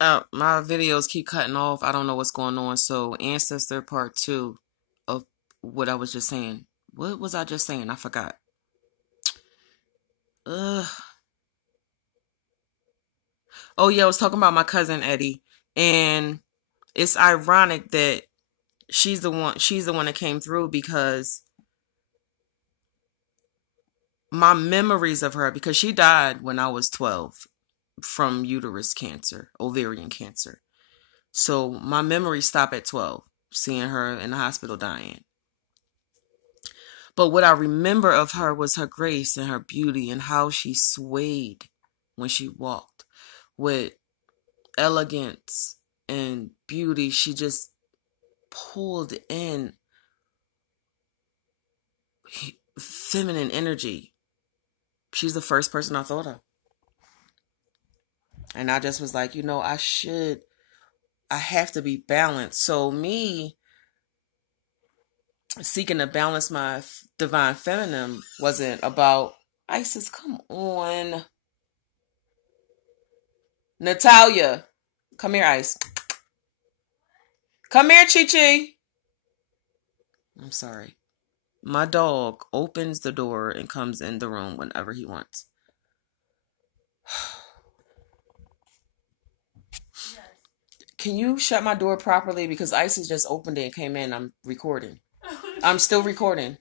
My videos keep cutting off. I don't know what's going on. So, Ancestor Part 2 of what I was just saying. What was I just saying? I forgot. Ugh. Oh, yeah, I was talking about my cousin Eddie. And it's ironic that she's the one that came through because my memories of her, because she died when I was 12 from uterus cancer, ovarian cancer. So my memories stop at 12, seeing her in the hospital dying. But what I remember of her was her grace and her beauty and how she swayed when she walked with elegance and beauty. She just pulled in feminine energy. She's the first person I thought of. And I just was like, I have to be balanced. So me seeking to balance my divine feminine wasn't about Isis. Come on, Natalia, come here, Ice. Come here, Chi Chi. I'm sorry. My dog opens the door and comes in the room whenever he wants. Can you shut my door properly? Because Isis just opened it and came in. I'm recording. I'm still recording.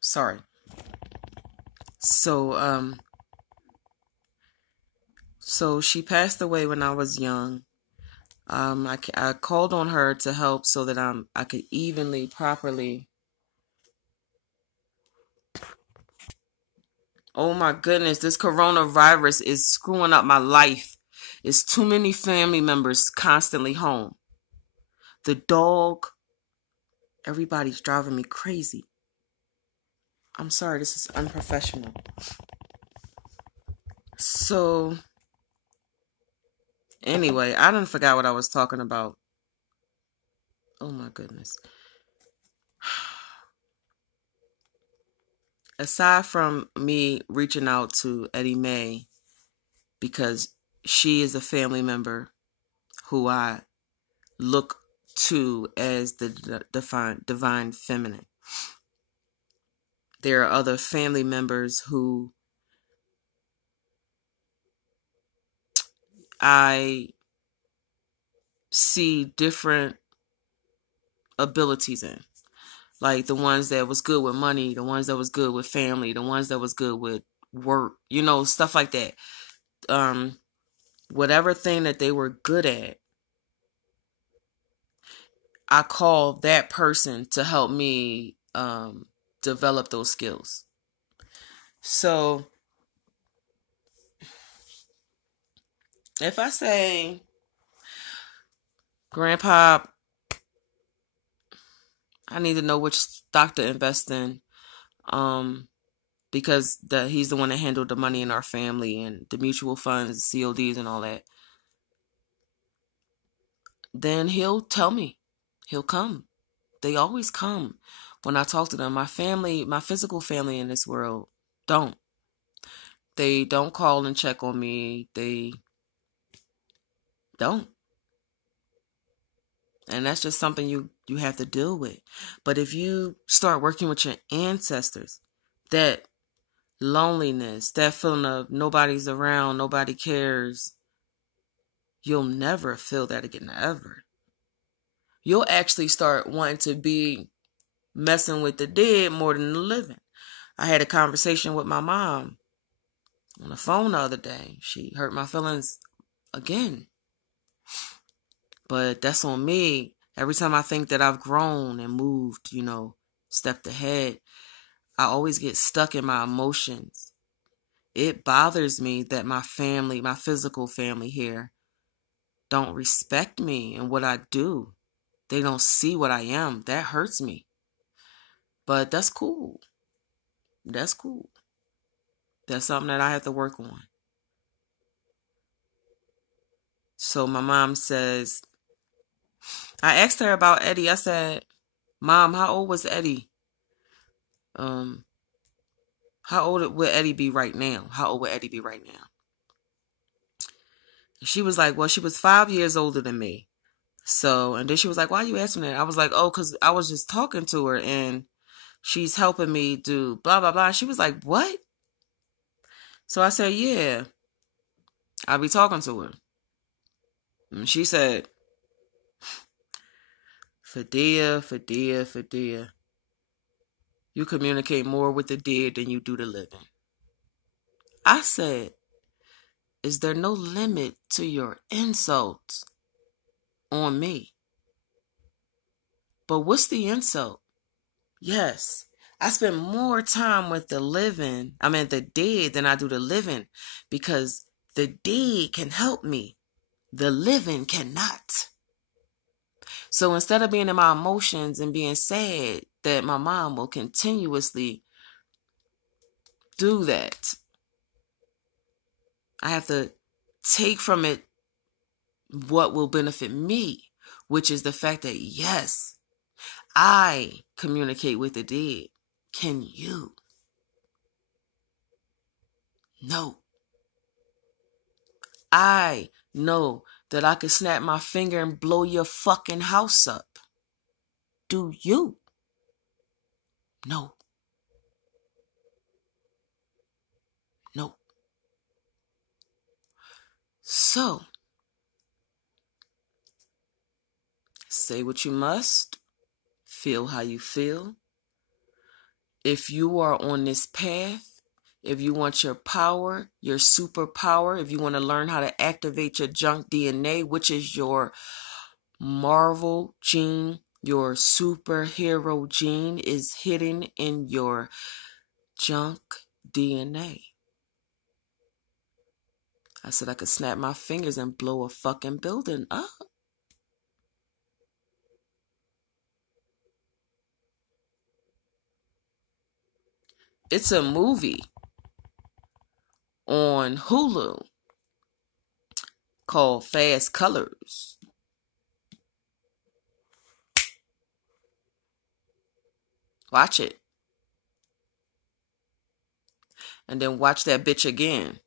Sorry. So, so she passed away when I was young. I called on her to help so that I could evenly, properly. Oh my goodness, this coronavirus is screwing up my life. It's too many family members constantly home. The dog, everybody's driving me crazy. I'm sorry, this is unprofessional. So, anyway, I done forgot what I was talking about. Oh my goodness. Aside from me reaching out to Eddie Mae, because she is a family member who I look to as the divine feminine. There are other family members who I see different abilities in. Like the ones that was good with money, the ones that was good with family, the ones that was good with work, stuff like that. Whatever thing that they were good at, I call that person to help me develop those skills. So if I say, Grandpa, I need to know which stock to invest in, because he's the one that handled the money in our family and the mutual funds, CODs, and all that. Then he'll tell me. He'll come. They always come when I talk to them. My family, my physical family in this world, don't. They don't call and check on me. They don't. And that's just something you have to deal with. But if you start working with your ancestors, that loneliness, that feeling of nobody's around, nobody cares, you'll never feel that again, ever. You'll actually start wanting to be messing with the dead more than the living. I had a conversation with my mom on the phone the other day. She hurt my feelings again. But that's on me. Every time I think that I've grown and moved, stepped ahead, I always get stuck in my emotions. It bothers me that my family, my physical family here, don't respect me and what I do. They don't see what I am. That hurts me. But that's cool. That's cool. That's something that I have to work on. So my mom says, I asked her about Eddie. I said, Mom, how old was Eddie? How old would Eddie be right now? How old would Eddie be right now? And she was like, well, she was 5 years older than me. So, and then she was like, why are you asking that? I was like, oh, because I was just talking to her and she's helping me do blah, blah, blah. She was like, what? So I said, yeah, I'll be talking to her. And she said, Fadea, you communicate more with the dead than you do the living. I said, is there no limit to your insults on me? But what's the insult? Yes, I spend more time with the dead than I do the living, because the dead can help me. The living cannot. So instead of being in my emotions and being sad that my mom will continuously do that, I have to take from it what will benefit me, which is the fact that, yes, I communicate with the dead. Can you? No. I know that I could snap my finger and blow your fucking house up. Do you? No. No. So, say what you must. Feel how you feel. If you are on this path, if you want your power, your superpower, if you want to learn how to activate your junk DNA, which is your Marvel gene, your superhero gene is hidden in your junk DNA. I said I could snap my fingers and blow a fucking building up. It's a movie on Hulu called Fast Colors. Watch it. And then watch that bitch again.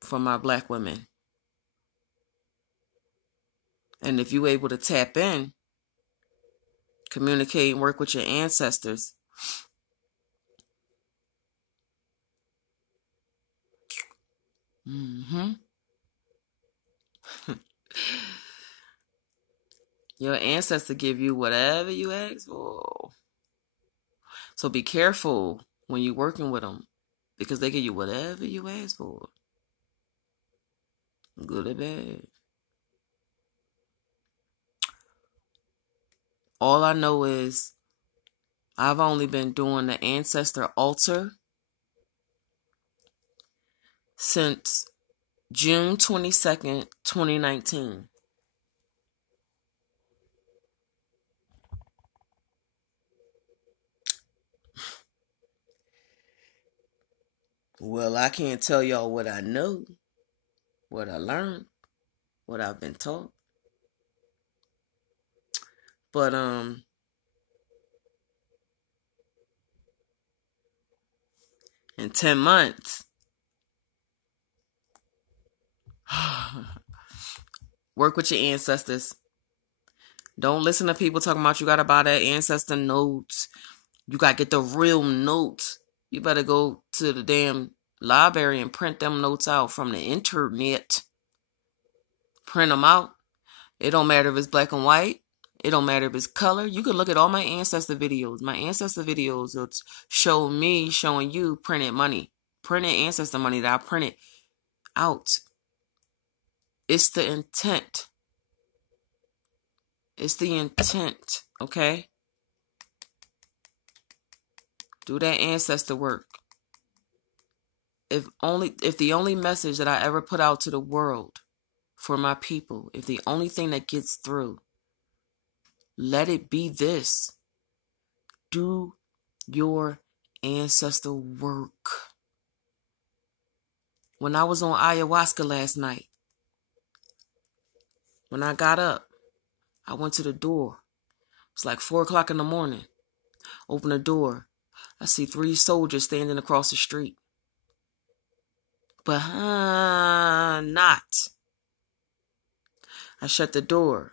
For my black women. And if you're able to tap in, communicate and work with your ancestors, your ancestor give you whatever you ask for. So be careful when you're working with them, because they give you whatever you ask for. Good or bad. All I know is I've only been doing the Ancestor altar since June 22nd, 2019. Well, I can't tell y'all what I know, what I learned, what I've been taught. But in 10 months, work with your ancestors. Don't listen to people talking about you gotta buy that ancestor notes. You gotta get the real notes. You better go to the damn library and print them notes out from the internet. Print them out. It don't matter if it's black and white. It don't matter if it's color. You can look at all my ancestor videos. My ancestor videos will show me showing you printed money. Printed ancestor money that I printed out. It's the intent. It's the intent, okay? Do that ancestor work. If the only message that I ever put out to the world for my people, if the only thing that gets through, let it be this. Do your ancestor work. When I was on ayahuasca last night, when I got up, I went to the door. It's like 4 o'clock in the morning. Open the door. I see 3 soldiers standing across the street. But not. I shut the door.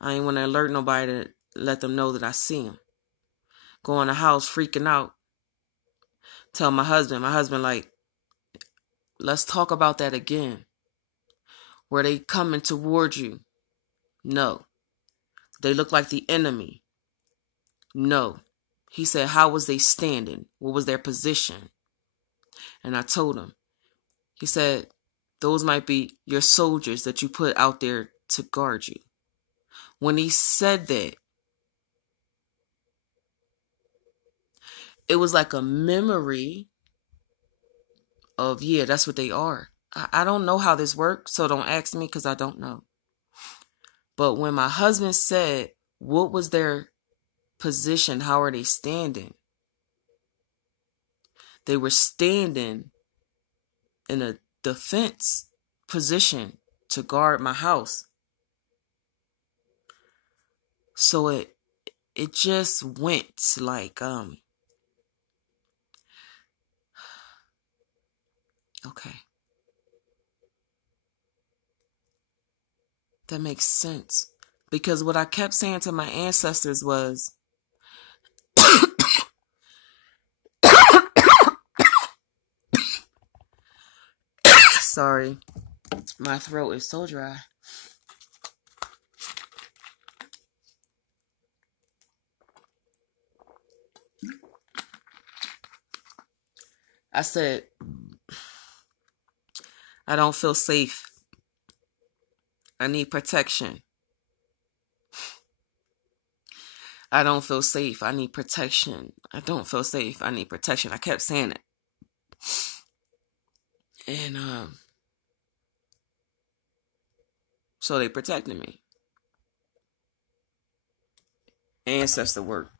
I ain't want to alert nobody to let them know that I see them. Go in the house freaking out. Tell my husband like, let's talk about that again. Were they coming toward you? No. They look like the enemy? No. He said, how was they standing? What was their position? And I told him. He said, those might be your soldiers that you put out there to guard you. When he said that, it was like a memory of, yeah, that's what they are. I don't know how this works, so don't ask me because I don't know. But when my husband said, what was their position? How are they standing? They were standing in a defense position to guard my house. So it just went like, okay. That makes sense. Because what I kept saying to my ancestors was, sorry, my throat is so dry. I said, I don't feel safe. I need protection. I don't feel safe. I need protection. I don't feel safe. I need protection. I kept saying it. And so they protected me. Ancestor work.